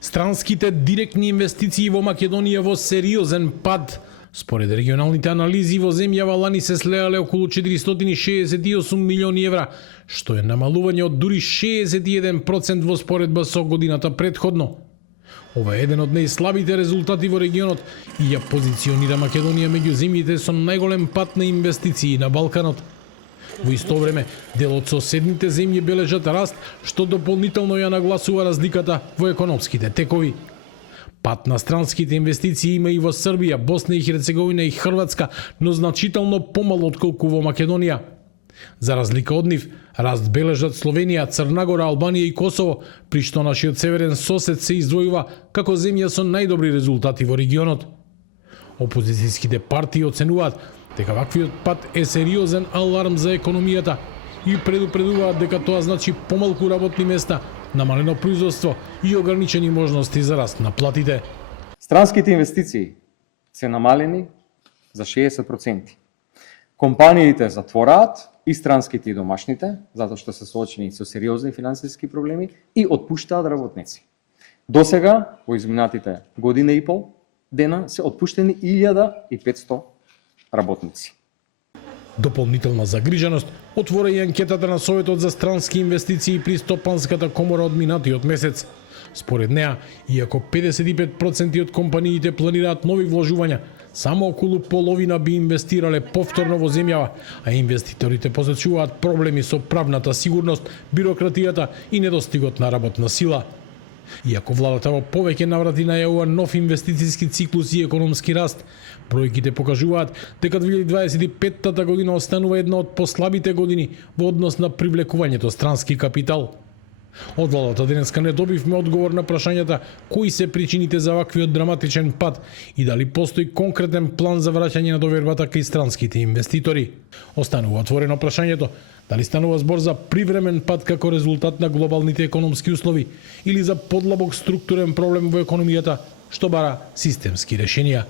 Странските директни инвестиции во Македонија во сериозен пад. Според регионалните анализи во земјава лани се слеале околу 468 милиони евра, што е намалување од дури 61% во споредба со годината претходно. Ова е еден од најслабите резултати во регионот и ја позиционира Македонија меѓу земјите со најголем пад на инвестиции на Балканот. Во исто време, дел од соседните земји бележат раст, што дополнително ја нагласува разликата во економските текови. Пат на странските инвестиции има и во Србија, Босна и Херцеговина и Хрватска, но значително помало отколку во Македонија. За разлика од нив, раст бележат Словенија, Црна Гора, Албанија и Косово, при што нашиот северен сосед се издвојува како земја со најдобри резултати во регионот. Опозицијските партии оценуваат дека ваквиот пат е сериозен аларм за економијата и предупредуваат дека тоа значи помалку работни места, намалено производство и ограничени можности за раст на платите. Странските инвестиции се намалени за 60%. Компаниите затвораат, и странските и домашните, затоа што се соочени со сериозни финансиски проблеми и отпуштаат работници. Досега, во изминатите година и пол дена, се отпуштени 1500 работници. Дополнителна загриженост отвора и анкетата на Советот за странски инвестиции при Стопанската комора од минатиот месец. Според неа, иако 55% од компаниите планираат нови вложувања, само околу половина би инвестирале повторно во земјава, а инвеститорите посочуваат проблеми со правната сигурност, бирократијата и недостигот на работна сила. Иако владата во повеќе наврати најавува нов инвестициски циклус и економски раст, бројките покажуваат дека 2025 година останува една од послабите години во однос на привлекувањето странски капитал. Од владата денеска не добивме одговор на прашањата кои се причините за ваквиот драматичен пад и дали постои конкретен план за враќање на довербата кај странските инвеститори. Останува отворено прашањето дали станува збор за привремен пад како резултат на глобалните економски услови или за подлабок структурен проблем во економијата што бара системски решенија.